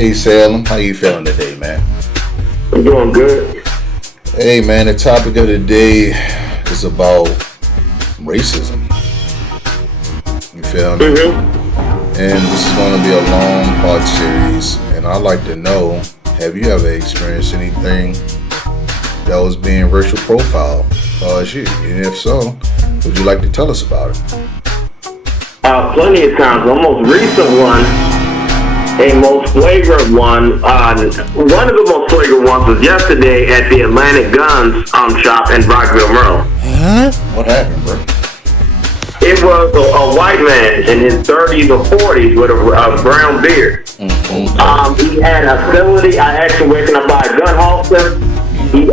Hey Salem, how you feeling today, man? I'm doing good. Hey man, the topic of the day is about racism. You feel me? And this is going to be a long part series, and I'd like to know, have you ever experienced anything that was being racial profiled as you? And if so, would you like to tell us about it? Plenty of times. The most recent one, a most flagrant one, one of the most flagrant ones was yesterday at the Atlantic Guns shop in Rockville, Maryland. Huh? What happened, bro? It was a white man in his 30s or 40s with a brown beard. He had hostility. I asked him where can I buy a gun holster. He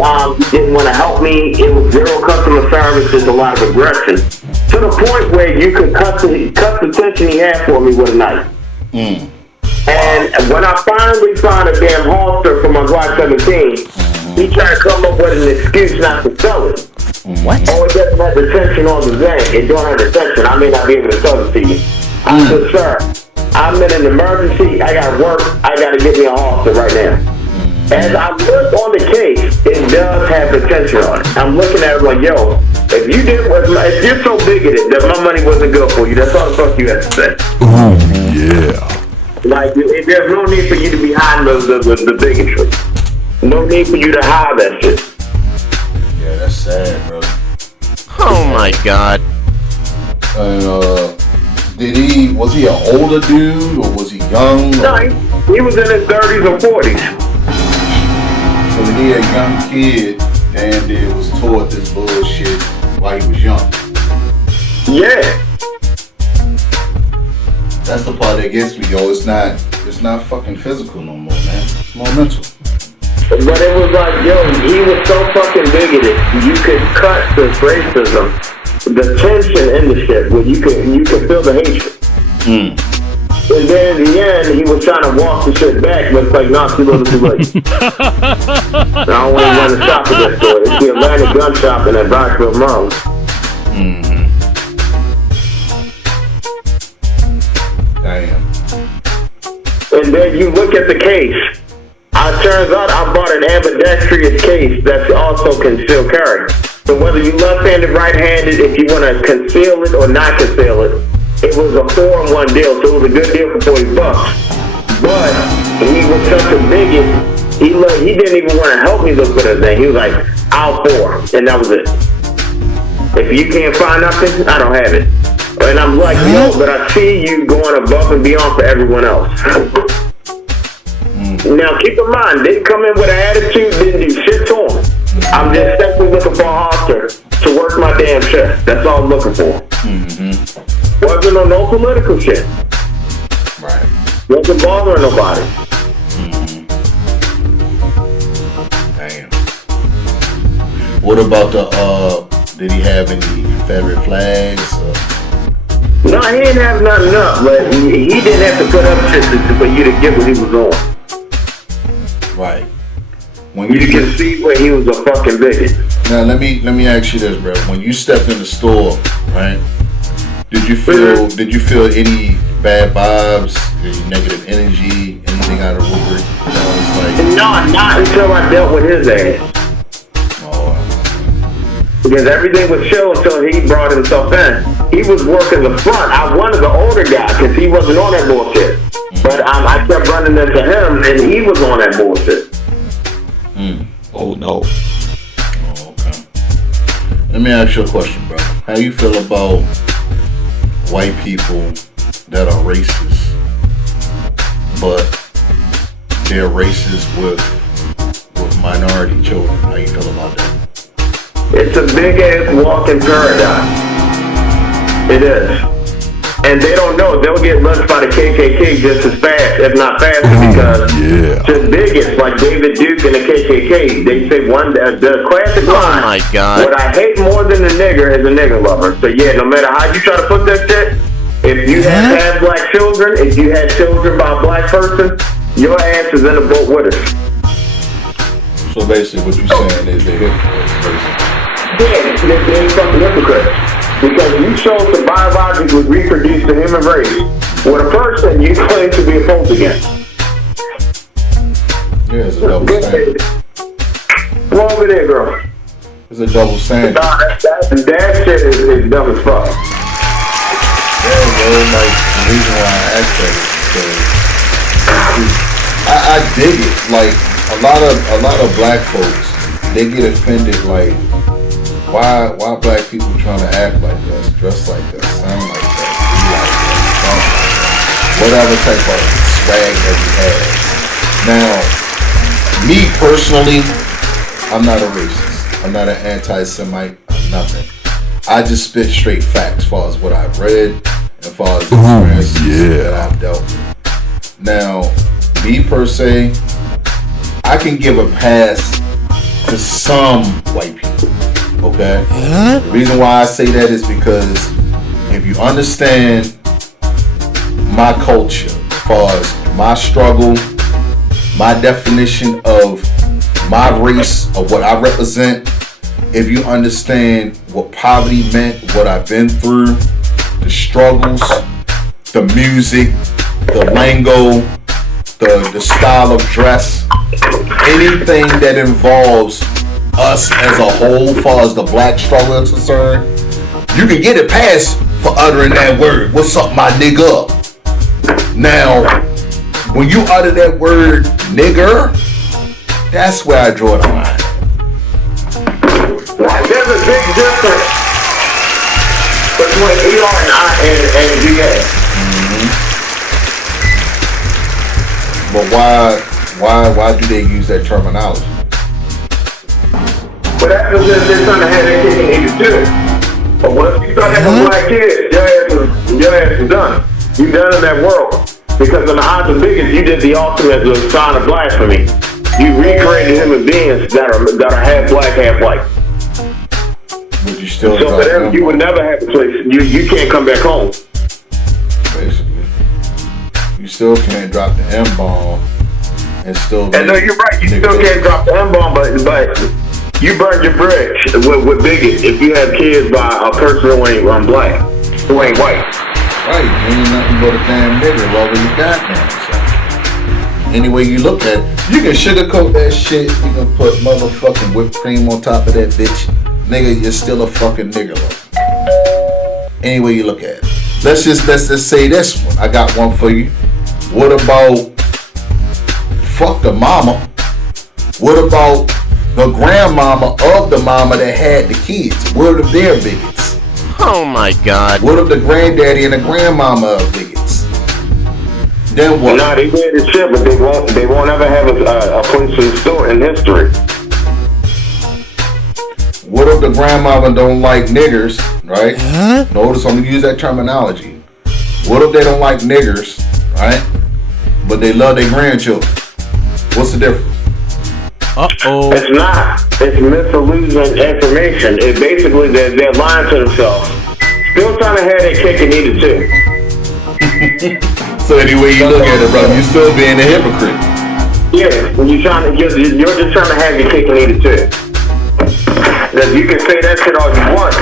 didn't want to help me. It was zero customer service, just a lot of aggression. To the point where you could cut the tension he had for me with a knife. And when I finally found a damn holster for my Glock 17, he tried to come up with an excuse not to sell it. What? Oh, it doesn't have the tension on the thing. It don't have the tension. I may not be able to sell it to you. I said, sir, I'm in an emergency. I got work. I got to get me a holster right now. As I look on the case, it does have the tension on it. I'm looking at it like, yo, if you're so bigoted that my money wasn't good for you, that's all the fuck you have to say. Yeah. Like, there's no need for you to be hiding the bigotry. No need for you to hide that shit. Yeah, that's sad, bro. Oh my god. And was he an older dude or was he young? No, he was in his 30s or 40s. So he a young kid and it was taught this bullshit while he was young. Yeah. That's the part that gets me, yo. It's not fucking physical no more, man. It's more mental. But it was like, yo, he was so fucking bigoted. You could cut the racism, the tension in the shit, where you could feel the hatred. And then in the end, he was trying to walk the shit back, but it's like, nah, too little too late. I don't want to run the shop at this store. It's the Atlantic Gun Shop in that Rockville, Maryland. Damn. And then you look at the case. It turns out I bought an ambidextrous case that's also concealed carry. So whether you left-handed, right-handed, if you want to conceal it or not conceal it, it was a 4-in-1 deal, so it was a good deal for $40. But he was such a bigot, he didn't even want to help me look for the thing. He was like, I'll 4, and that was it. If you can't find nothing, I don't have it. And I'm like, yo, but I see you going above and beyond for everyone else. Now, keep in mind, didn't come in with an attitude, didn't do shit to him. I'm just simply looking for a holster to work my damn shift. That's all I'm looking for. Wasn't on no political shit. Right. Wasn't bothering nobody. Damn. What about did he have any Confederate flags? No, he didn't have nothing up, but he didn't have to put up shit for you to get what he was on. Right. When you can see where he was a fucking bigot. Now let me ask you this, bro. When you stepped in the store, right? Did you feel any bad vibes, any negative energy, anything out of the woodwork? No, not until I dealt with his ass. Because everything was chill until he brought himself in. He was working the front. I wanted the older guy because he wasn't on that bullshit. But I kept running into him and he was on that bullshit. Oh no. Oh, okay. Let me ask you a question, bro. How you feel about white people that are racist, but they're racist with minority children? How you feel about that? It's a big ass walking paradigm. It is. And they don't know. They'll get lynched by the KKK just as fast, if not faster, because just bigots like David Duke and the KKK, they say the classic line, oh my God. What I hate more than a nigger is a nigger lover. So yeah, no matter how you try to put that shit, if you had black children, if you had children by a black person, your ass is in the boat with us. So basically what you're saying is they're hypocrites. Yeah, they're fucking hypocrites. Because you chose to biologically reproduce the human race with a person you claim to be opposed against. It's a double standard. Come over there, girl. It's a double standard. Nah, that shit is dumb as fuck. Yeah, bro. Like the reason why I asked that is because I dig it. Like a lot of black folks, they get offended. Like why black people trying to act like us, dress like us, sound like us, be like us, talk like us, whatever type of swag that we have. Now, me personally, I'm not a racist. I'm not an anti-Semite. I'm nothing. I just spit straight facts as far as what I've read and as far as the experiences that I've dealt with. Now, me per se, I can give a pass to some white people. Okay? The reason why I say that is because if you understand my culture, as far as my struggle, my definition of my race, of what I represent, if you understand what poverty meant, what I've been through, the struggles, the music, the lingo, the style of dress, anything that involves us as a whole, as far as the black struggle is concerned, you can get a pass for uttering that word. What's up, my nigga? Now, when you utter that word, nigger, that's where I draw the line. There's a big difference between ER and GA. But why do they use that terminology? But that's because they're trying to have their kid in 82. But once you start having black kids, your ass is done. You done in that world. Because in the eyes of bigots, you did the ultimate sign of blasphemy. You recreated human beings that are half black, half white. Would you still? So for them, you would never have a place. You can't come back home. Basically, you still can't drop the M-bomb and still. And no, you're right. You still can't drop the M-bomb, but you burned your bridge with bigots if you have kids by a person who ain't black, who ain't white. Right, ain't nothing but a damn nigger over your goddamn self. Any way you look at it, you can sugarcoat that shit. You can put motherfucking whipped cream on top of that bitch. Nigga, you're still a fucking nigger. Any way you look at it. Let's just say this one. I got one for you. What about fuck the mama? What about the grandmama of the mama that had the kids? What if they're bigots? Oh my God. What if the granddaddy and the grandmama are bigots? Then what? Nah, they did the shit, but they won't ever have a place in store in history. What if the grandmama don't like niggers, right? Notice I'm gonna use that terminology. What if they don't like niggers, right? But they love their grandchildren? What's the difference? Uh-oh. It's not. It's misillusion information. It basically, they're lying to themselves. Still trying to have their cake and eat it too. So anyway you look at it, bro, you still being a hypocrite. Yeah, when you're just trying to have your cake and eat it too. That you can say that shit all you want.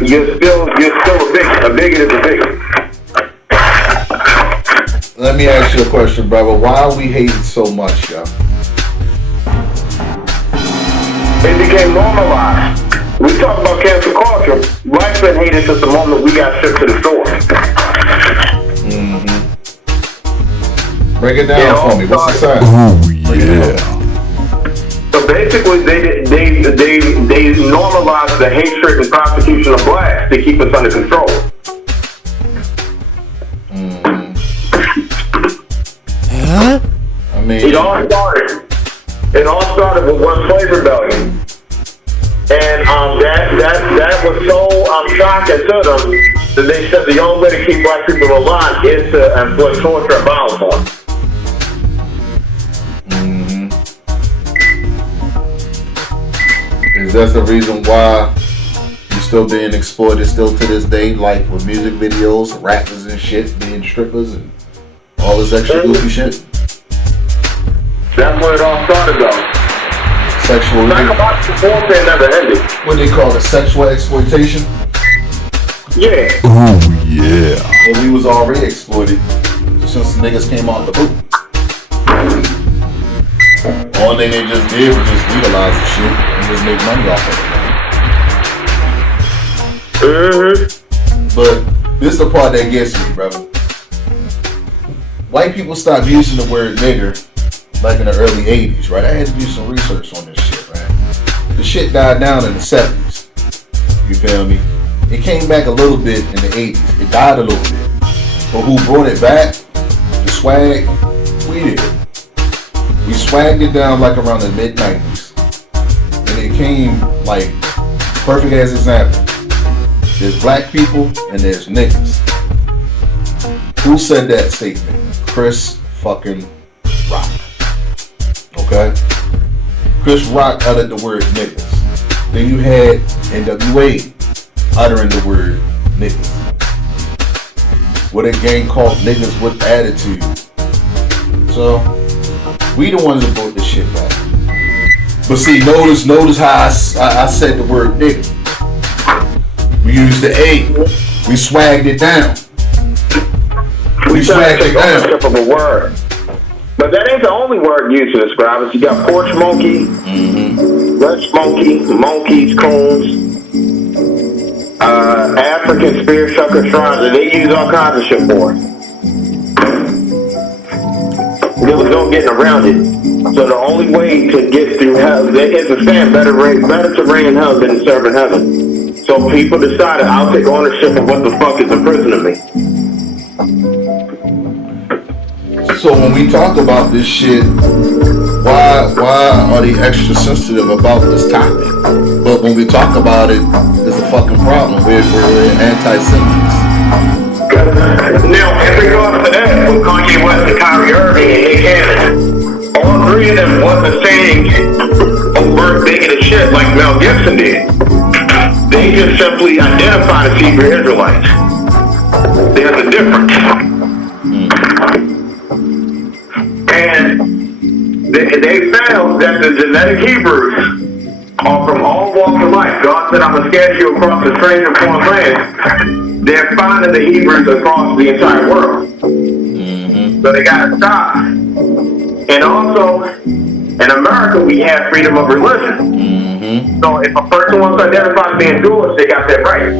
You're still a bigot is a bigot. Let me ask you a question, brother. Why are we hating so much, yo? It became normalized. We talk about cancel culture. Black's been hated since the moment we got shipped to the store. Break it down for me. What's the sign? Oh yeah. So basically, they normalized the hatred and prosecution of blacks to keep us under control. I mean, It all started with one slave rebellion. And that was so shocking to them that they said the only way to keep black people alive is to inflict torture and violence on them. Is that the reason why you're still being exploited still to this day, like with music videos, rappers and shit, being strippers and all this extra goofy shit? That's where it all started, though. Sexual. Psychological warfare never ended. What they call it, sexual exploitation? Yeah. Oh yeah. Well, we was already exploited since the niggas came off the boot. All thing they just did was just legalize the shit and just make money off of it. But this is the part that gets me, brother. White people stopped using the word nigger like in the early 80s, right? I had to do some research on this shit, right? The shit died down in the 70s. You feel me? It came back a little bit in the 80s. It died a little bit. But who brought it back? The swag? We did. We swagged it down like around the mid-90s. And it came like, perfect as example. There's black people and there's niggas. Who said that statement? Chris fucking Rock. Okay? Chris Rock uttered the word niggas. Then you had NWA uttering the word niggas. With a gang called Niggas with Attitude. So, we the ones that brought this shit back. But see, notice how I said the word nigga. We used the A. We swagged it down. We swagged it down. Ownership of a word. But that ain't the only word used to describe it. You got porch monkey, lunch monkey, monkeys, coons, African spirit sucker shrines. They use all kinds of shit for it. There was no getting around it. So the only way to get through hell is to stand better to reign in hell than to serve in heaven. So people decided, I'll take ownership of what the fuck is in prison of me. So when we talk about this shit, why are they extra sensitive about this topic? But when we talk about it, it's a fucking problem. We're anti-Semites. Now, in regards to that, with Kanye West and Kyrie Irving and Nick Cannon, all three of them wasn't saying overt bigoted shit like Mel Gibson did. They just simply identified as Hebrew Israelites. There's a difference. And they found that the genetic Hebrews are from all walks of life. God said, I'm going to scatter you across the strange and foreign land. They're finding the Hebrews across the entire world. So they got to stop. And also, in America, we have freedom of religion. So if a person wants to identify as being Jewish, they got that right.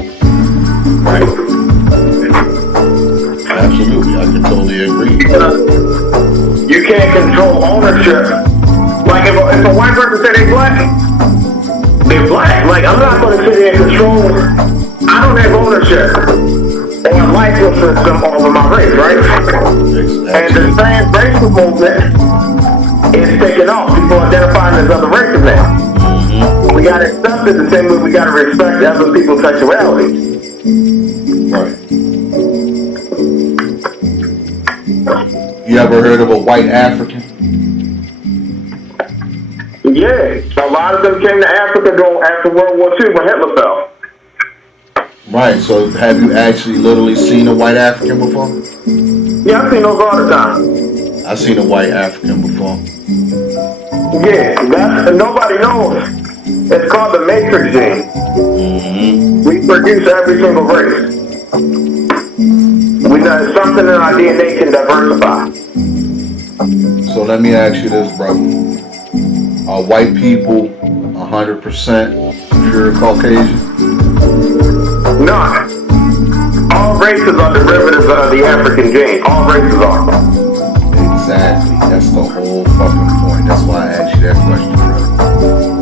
Right. Absolutely, I can totally agree. You can't control ownership. Like if a white person say they're black. Like I'm not going to sit there and control. I don't have ownership or life system over my race, right? And the trans-racial movement is taking off. People identifying as other races now. We got to accept it the same way we got to respect other people's sexuality. Right. You ever heard of a white African? Yeah, a lot of them came to Africa after World War II when Hitler fell. Right, so have you actually literally seen a white African before? Yeah, I've seen those all the time. I've seen a white African before. Yeah, nobody knows. It's called the matrix gene. We produce every single race. We know something in our DNA can diversify. So let me ask you this, bro. Are white people 100% pure Caucasian? None. All races are derivatives of the African gene. All races are. Exactly. That's the whole fucking point. That's why I asked you that question, bro.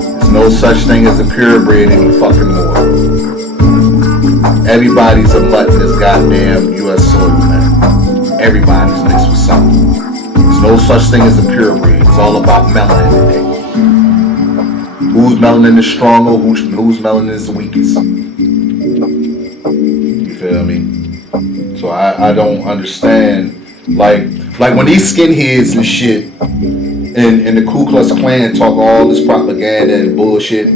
There's no such thing as a purebred any fucking more. Everybody's a mutt in this goddamn U.S. soil, man. Everybody's mixed with something. There's no such thing as a purebred. It's all about melanin today. Whose melanin is stronger, whose melanin is the weakest. You feel me? So I don't understand. Like when these skinheads and shit and the Ku Klux Klan talk all this propaganda and bullshit,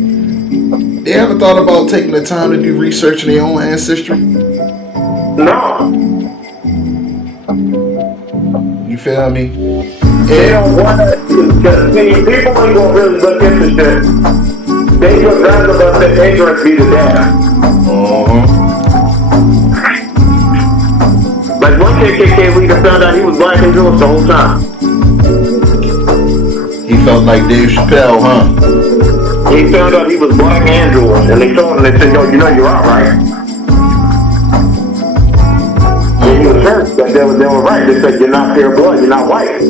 they ever thought about taking the time to do research in their own ancestry? No. You feel me? They don't want to. People ain't going to really look into shit. They would rather let the ignorance be the data. Like one KKK leader found out he was black and Jewish the whole time. He felt like Dave Chappelle, huh? He found out he was black and Jewish, and they told him, they said, yo, you know you're out, right? And he was hurt that they were right. They said, you're not pure blood, you're not white.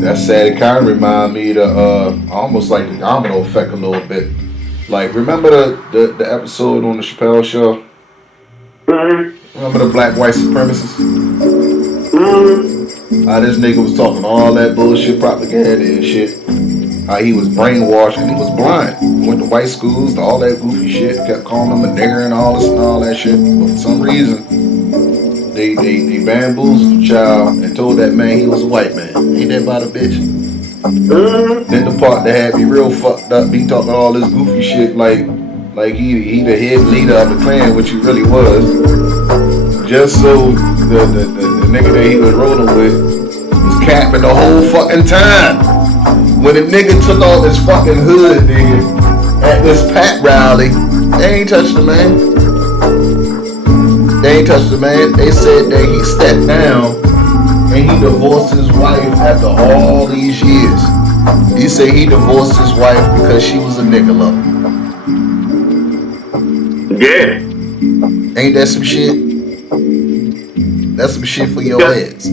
That's sad. It kind of remind me of almost like the domino effect a little bit. Like, remember the episode on the Chappelle show? Mm-hmm. Remember the black white supremacists? Mm-hmm. How this nigga was talking all that bullshit propaganda and shit. How he was brainwashed and he was blind. Went to white schools, to all that goofy shit. Kept calling him a nigger and all this and all that shit. But for some reason, they bamboozled the child and told that man he was a white man. Ain't that about a bitch? Mm-hmm. Then the part that had me real fucked up, be talking all this goofy shit like he the head leader of the clan, which he really was. Just so the nigga that he was rolling with was capping the whole fucking time. When the nigga took off his fucking hood, nigga, at this PAC rally, they ain't touched the man. They ain't touched the man. They said that he stepped down and he divorced his wife after all these years. He said he divorced his wife because she was a nigga lover. Yeah. Ain't that some shit? That's some shit for your heads.